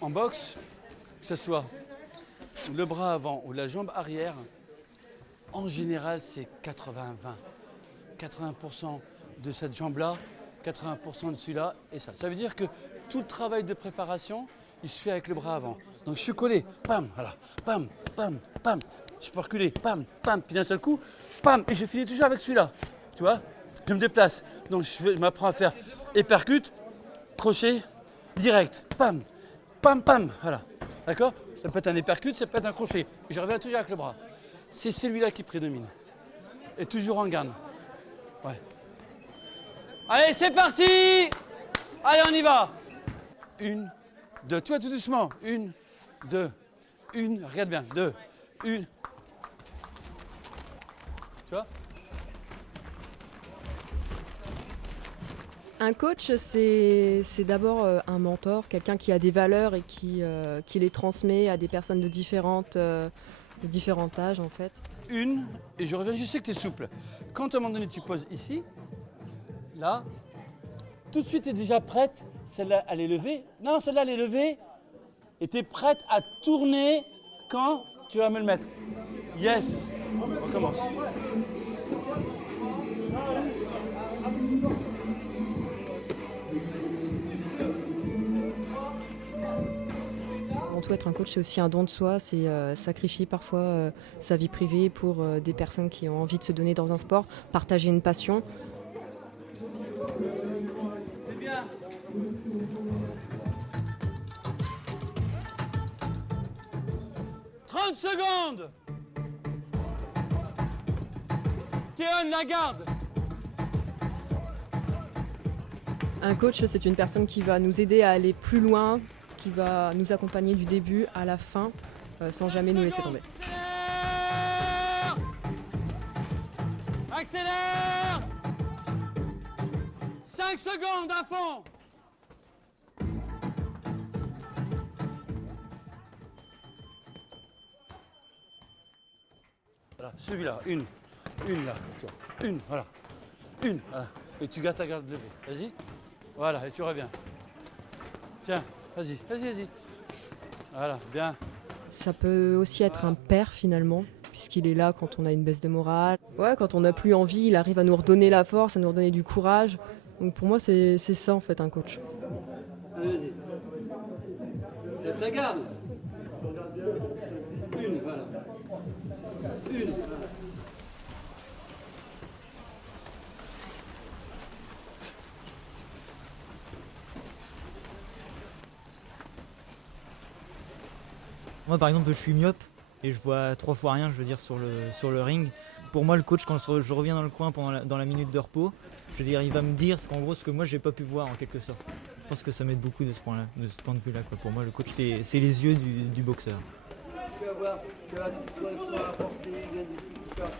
En boxe, que ce soit le bras avant ou la jambe arrière, en général, c'est 80-20. 80% de cette jambe-là, 80% de celui-là et ça. Ça veut dire que tout le travail de préparation, il se fait avec le bras avant. Donc je suis collé, pam, voilà, pam, pam, pam. Je peux reculer, pam, pam, puis d'un seul coup, pam, et je finis toujours avec celui-là. Tu vois? Je me déplace. Donc je m'apprends à faire épercute, crochet, direct, pam, pam, pam, voilà. D'accord? Ça peut être un épercute, ça peut être un crochet. Et je reviens toujours avec le bras. C'est celui-là qui prédomine. Et toujours en garde. Ouais. Allez, c'est parti! Allez, on y va! 1, 2, tu vois, tout doucement. 1, 2, 1, regarde bien. 2, 1. Tu vois? Un coach, c'est d'abord un mentor, quelqu'un qui a des valeurs et qui les transmet à des personnes de différents âges en fait. 1, et je reviens, je sais que tu es souple. Quand à un moment donné tu poses ici, là, tout de suite tu es déjà prête. Celle-là, elle est levée. Non, celle-là, elle est levée. Et tu es prête à tourner quand tu vas me le mettre. Yes. On recommence. Avant tout, être un coach, c'est aussi un don de soi, c'est sacrifier parfois sa vie privée pour des personnes qui ont envie de se donner dans un sport, partager une passion. C'est bien. « 30 secondes. Théon, la garde. Un coach, c'est une personne qui va nous aider à aller plus loin, qui va nous accompagner du début à la fin, sans jamais nous laisser tomber. Accélère. Accélère. 5 secondes à fond. Voilà, celui-là, une là, une, voilà, voilà. Et tu gardes ta garde levée, vas-y. Voilà, et tu reviens. Tiens, vas-y. Voilà, bien. Ça peut aussi être un père finalement, puisqu'il est là quand on a une baisse de morale. Ouais, quand on n'a plus envie, il arrive à nous redonner la force, à nous redonner du courage. Donc pour moi, c'est ça en fait un coach. Allez, vas-y. Lève ta garde. Voilà. Voilà. Moi par exemple je suis myope et je vois 3 fois rien, je veux dire, sur le ring. Pour moi le coach, quand je reviens dans le coin dans la minute de repos, je veux dire, il va me dire ce que moi j'ai pas pu voir en quelque sorte. Je pense que ça m'aide beaucoup de ce point de vue là. Pour moi le coach c'est les yeux du boxeur. Tu vas voir que la situation apportée vient du tout ça.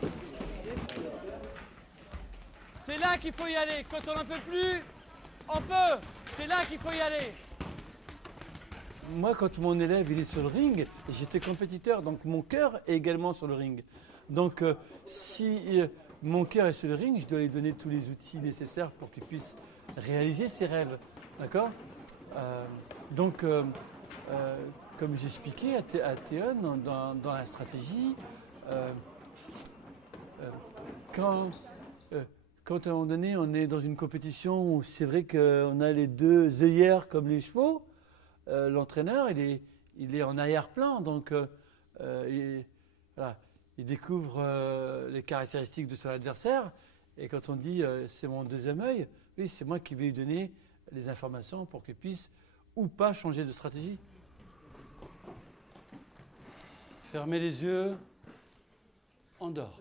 C'est là qu'il faut y aller. Quand on n'en peut plus, on peut. C'est là qu'il faut y aller. Moi, quand mon élève il est sur le ring, j'étais compétiteur, donc mon cœur est également sur le ring. Donc si mon cœur est sur le ring, je dois lui donner tous les outils nécessaires pour qu'il puisse réaliser ses rêves. D'accord? Donc, comme j'expliquais à Théon dans la stratégie, quand à un moment donné on est dans une compétition où c'est vrai qu'on a les deux œillères comme les chevaux, l'entraîneur il est en arrière-plan, donc voilà, il découvre les caractéristiques de son adversaire, et quand on dit c'est mon deuxième œil, oui, c'est moi qui vais lui donner les informations pour qu'il puisse ou pas changer de stratégie. Fermez les yeux, on dort.